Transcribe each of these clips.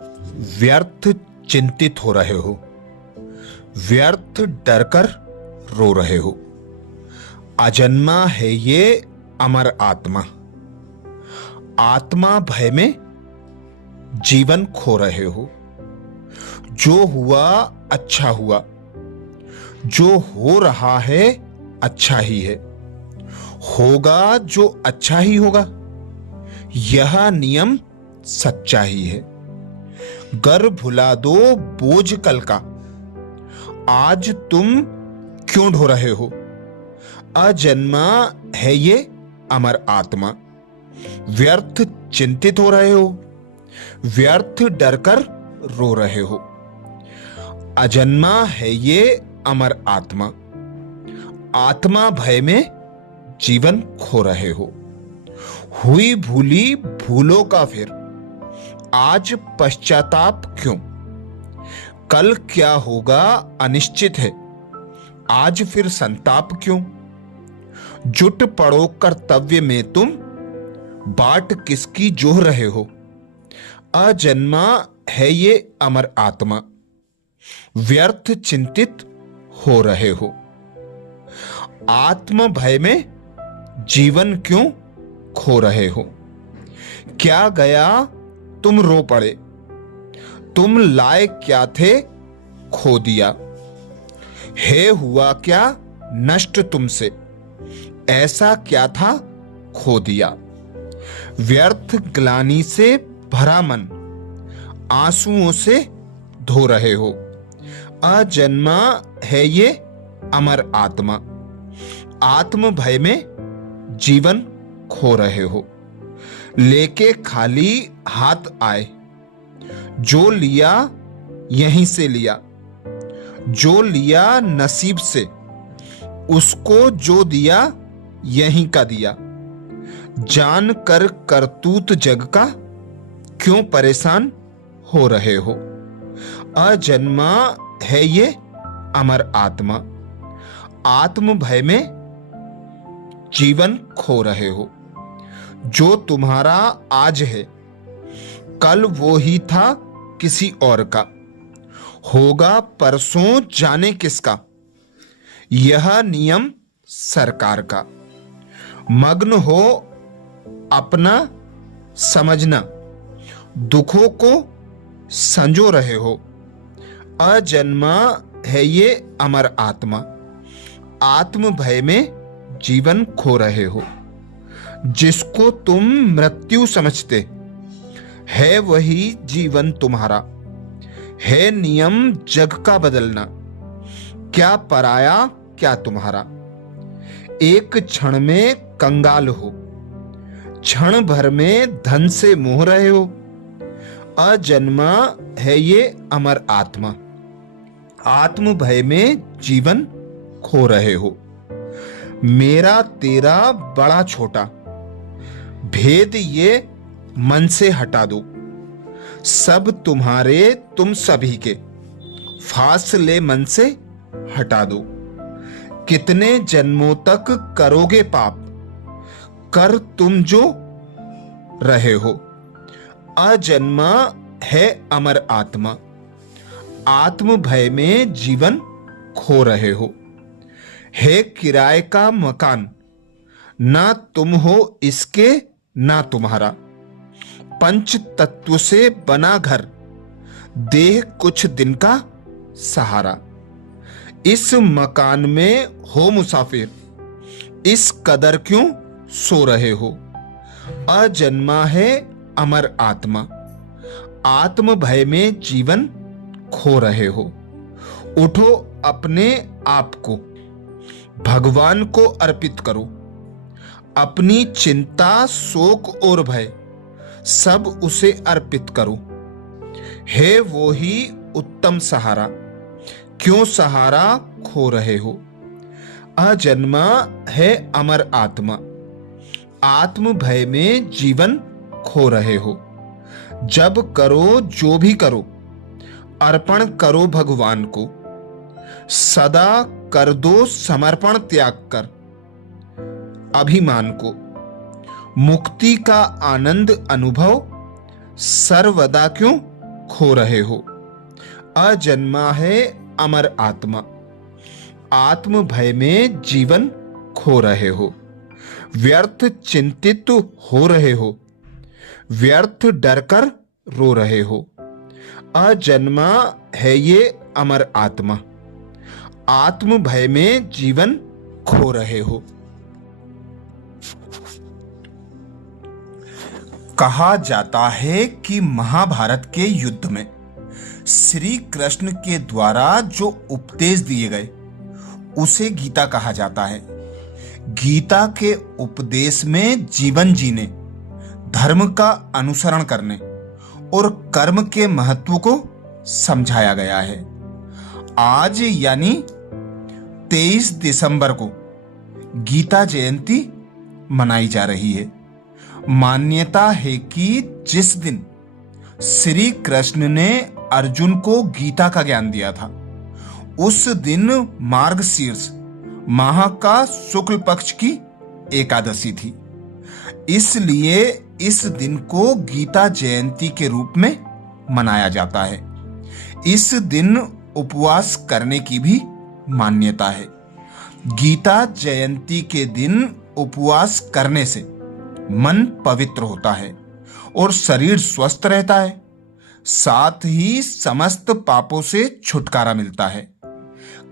व्यर्थ चिंतित हो रहे हो, व्यर्थ डरकर रो रहे हो। अजन्मा है ये अमर आत्मा। आत्मा भय में जीवन खो रहे हो। जो हुआ अच्छा हुआ, जो हो रहा है अच्छा ही है, होगा जो अच्छा ही होगा। यह नियम सच्चा ही है। गर भुला दो बोझ कल का, आज तुम क्यों ढो रहे हो। अजन्मा है ये अमर आत्मा। व्यर्थ चिंतित हो रहे हो, व्यर्थ डरकर रो रहे हो। अजन्मा है ये अमर आत्मा। आत्मा भय में जीवन खो रहे हो। हुई भूली भूलों का फिर आज पश्चाताप क्यों। कल क्या होगा अनिश्चित है, आज फिर संताप क्यों। जुट पड़ो कर्तव्य में तुम, बाट किसकी जोह रहे हो। अजन्मा है ये अमर आत्मा। व्यर्थ चिंतित हो रहे हो। आत्म भय में जीवन क्यों खो रहे हो। क्या गया तुम रो पड़े, तुम लाए क्या थे खो दिया। है हुआ क्या नष्ट तुमसे, ऐसा क्या था खो दिया। व्यर्थ ग्लानि से भरा मन, आंसुओं से धो रहे हो। अजन्मा है ये अमर आत्मा। आत्म भय में जीवन खो रहे हो। लेके खाली हाथ आए, जो लिया यहीं से लिया। जो लिया नसीब से, उसको जो दिया यहीं का दिया। जान कर करतूत जग का, क्यों परेशान हो रहे हो। अजन्मा है ये अमर आत्मा। आत्म भय में जीवन खो रहे हो। जो तुम्हारा आज है, कल वो ही था किसी और का। होगा परसों जाने किसका, यह नियम सरकार का। मग्न हो अपना समझना, दुखों को संजो रहे हो। अजन्मा है ये अमर आत्मा। आत्म भय में जीवन खो रहे हो। जिसको तुम मृत्यु समझते, है वही जीवन तुम्हारा। है नियम जग का बदलना, क्या पराया क्या तुम्हारा। एक क्षण में कंगाल हो, क्षण भर में धन से मोह रहे हो। अजन्मा है ये अमर आत्मा। आत्म भय में जीवन खो रहे हो। मेरा तेरा बड़ा छोटा, भेद ये मन से हटा दो। सब तुम्हारे तुम सभी के, फासले मन से हटा दो। कितने जन्मों तक करोगे पाप, कर तुम जो रहे हो। अजन्मा है अमर आत्मा। आत्म भय में जीवन खो रहे हो। है किराए का मकान, ना तुम हो इसके ना तुम्हारा। पंच तत्व से बना घर, देह कुछ दिन का सहारा। इस मकान में हो मुसाफिर, इस कदर क्यों सो रहे हो। अजन्मा है अमर आत्मा। आत्म भय में जीवन खो रहे हो। उठो अपने आप को, भगवान को अर्पित करो। अपनी चिंता शोक और भय सब उसे अर्पित करो। है वो ही उत्तम सहारा, क्यों सहारा खो रहे हो। अजन्मा है अमर आत्मा। आत्म भय में जीवन खो रहे हो। जब करो जो भी करो, अर्पण करो भगवान को। सदा कर दो समर्पण त्याग कर अभिमान को। मुक्ति का आनंद अनुभव सर्वदा क्यों खो रहे हो। अजन्मा है अमर आत्मा, आत्म भय में जीवन खो रहे हो। व्यर्थ चिंतित हो रहे हो, व्यर्थ डरकर रो रहे हो। अजन्मा है ये अमर आत्मा, आत्म भय में जीवन खो रहे हो। कहा जाता है कि महाभारत के युद्ध में श्री कृष्ण के द्वारा जो उपदेश दिए गए उसे गीता कहा जाता है। गीता के उपदेश में जीवन जीने, धर्म का अनुसरण करने और कर्म के महत्व को समझाया गया है। आज यानी 23 दिसंबर को गीता जयंती मनाई जा रही है। मान्यता है कि जिस दिन श्री कृष्ण ने अर्जुन को गीता का ज्ञान दिया था, उस दिन मार्गशीर्ष माह का शुक्ल पक्ष की एकादशी थी। इसलिए इस दिन को गीता जयंती के रूप में मनाया जाता है। इस दिन उपवास करने की भी मान्यता है। गीता जयंती के दिन उपवास करने से मन पवित्र होता है और शरीर स्वस्थ रहता है, साथ ही समस्त पापों से छुटकारा मिलता है।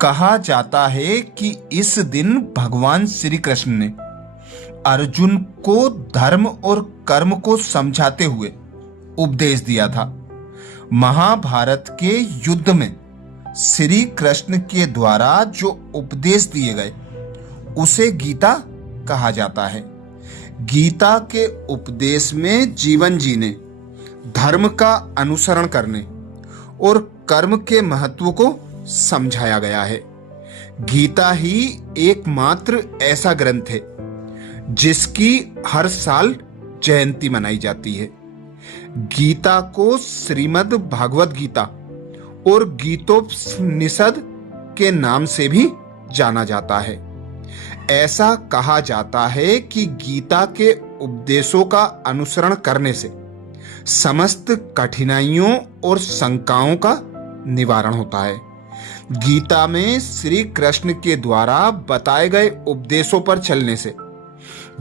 कहा जाता है कि इस दिन भगवान श्री कृष्ण ने अर्जुन को धर्म और कर्म को समझाते हुए उपदेश दिया था। महाभारत के युद्ध में श्री कृष्ण के द्वारा जो उपदेश दिए गए उसे गीता कहा जाता है। गीता के उपदेश में जीवन जीने, धर्म का अनुसरण करने और कर्म के महत्व को समझाया गया है। गीता ही एकमात्र ऐसा ग्रंथ है जिसकी हर साल जयंती मनाई जाती है। गीता को श्रीमद् भागवत गीता और गीतोपनिषद के नाम से भी जाना जाता है। ऐसा कहा जाता है कि गीता के उपदेशों का अनुसरण करने से समस्त कठिनाइयों और शंकाओं का निवारण होता है। गीता में श्री कृष्ण के द्वारा बताए गए उपदेशों पर चलने से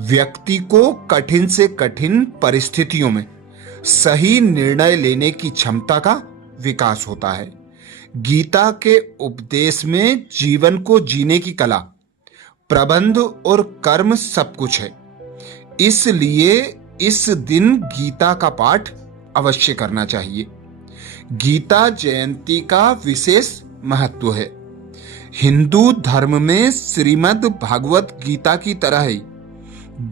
व्यक्ति को कठिन से कठिन परिस्थितियों में सही निर्णय लेने की क्षमता का विकास होता है। गीता के उपदेश में जीवन को जीने की कला, प्रबंध और कर्म सब कुछ है। इसलिए इस दिन गीता का पाठ अवश्य करना चाहिए। गीता जयंती का विशेष महत्व है। हिंदू धर्म में श्रीमद् भागवत गीता की तरह ही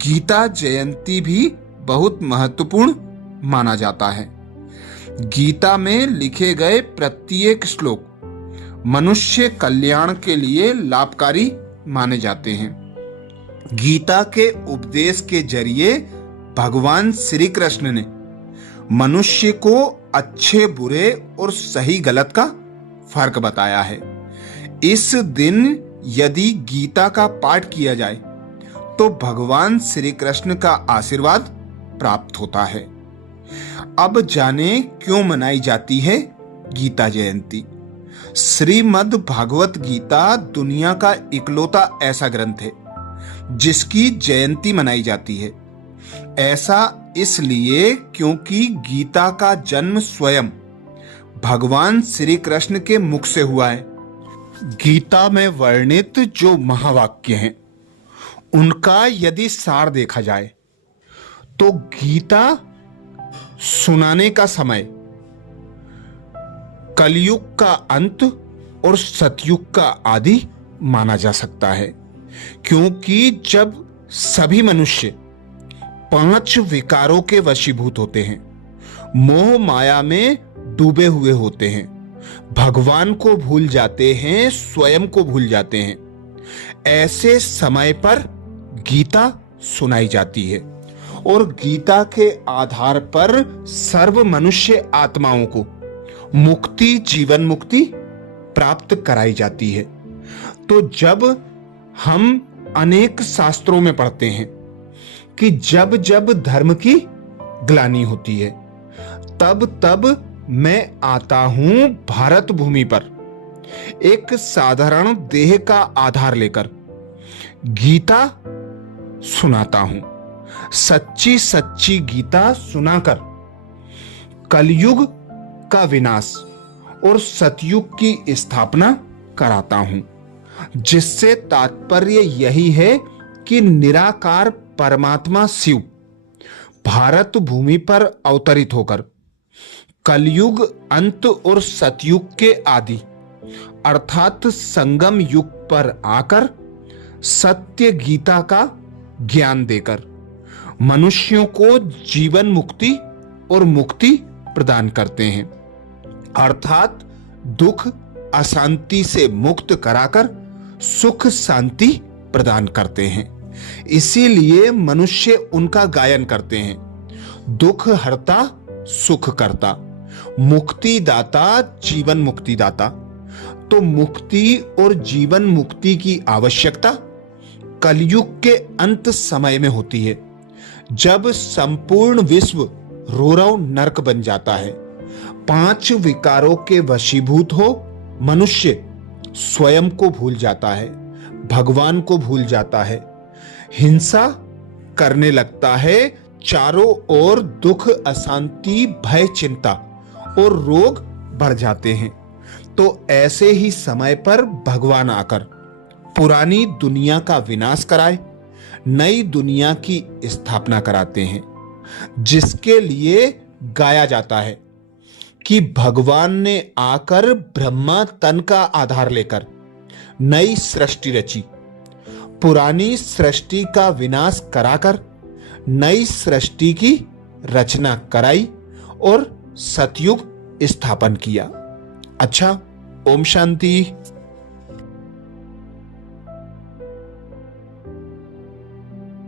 गीता जयंती भी बहुत महत्वपूर्ण माना जाता है। गीता में लिखे गए प्रत्येक श्लोक मनुष्य कल्याण के लिए लाभकारी माने जाते हैं। गीता के उपदेश के जरिए भगवान श्री कृष्ण ने मनुष्य को अच्छे बुरे और सही गलत का फर्क बताया है। इस दिन यदि गीता का पाठ किया जाए तो भगवान श्री कृष्ण का आशीर्वाद प्राप्त होता है। अब जाने क्यों मनाई जाती है गीता जयंती। श्रीमद् भागवत गीता दुनिया का इकलौता ऐसा ग्रंथ है जिसकी जयंती मनाई जाती है। ऐसा इसलिए क्योंकि गीता का जन्म स्वयं भगवान श्री कृष्ण के मुख से हुआ है। गीता में वर्णित जो महावाक्य हैं उनका यदि सार देखा जाए तो गीता सुनाने का समय कलयुग का अंत और सतयुग का आदि माना जा सकता है, क्योंकि जब सभी मनुष्य 5 विकारों के वशीभूत होते हैं, मोह माया में डूबे हुए होते हैं, भगवान को भूल जाते हैं, स्वयं को भूल जाते हैं, ऐसे समय पर गीता सुनाई जाती है और गीता के आधार पर सर्व मनुष्य आत्माओं को मुक्ति, जीवन मुक्ति प्राप्त कराई जाती है। तो जब हम अनेक शास्त्रों में पढ़ते हैं कि जब जब धर्म की ग्लानि होती है तब तब मैं आता हूं भारत भूमि पर एक साधारण देह का आधार लेकर। गीता सुनाता हूं, सच्ची सच्ची गीता सुनाकर। कलयुग का विनाश और सतयुग की स्थापना कराता हूं, जिससे तात्पर्य यही है कि निराकार परमात्मा शिव भारत भूमि पर अवतरित होकर कलयुग अंत और सतयुग के आदि अर्थात संगम युग पर आकर सत्य गीता का ज्ञान देकर मनुष्यों को जीवन मुक्ति और मुक्ति प्रदान करते हैं, अर्थात दुख अशांति से मुक्त कराकर सुख शांति प्रदान करते हैं। इसीलिए मनुष्य उनका गायन करते हैं। दुख हरता सुख करता, मुक्ति दाता जीवन मुक्ति दाता। तो मुक्ति और जीवन मुक्ति की आवश्यकता कलयुग के अंत समय में होती है, जब संपूर्ण विश्व रोरव नरक बन जाता है। 5 विकारों के वशीभूत हो मनुष्य स्वयं को भूल जाता है, भगवान को भूल जाता है, हिंसा करने लगता है, चारों ओर दुख अशांति भय चिंता और रोग बढ़ जाते हैं। तो ऐसे ही समय पर भगवान आकर पुरानी दुनिया का विनाश कराए, नई दुनिया की स्थापना कराते हैं, जिसके लिए गाया जाता है कि भगवान ने आकर ब्रह्मा तन का आधार लेकर नई सृष्टि रची, पुरानी सृष्टि का विनाश कराकर नई सृष्टि की रचना कराई और सतयुग स्थापन किया। अच्छा, ओम शांति।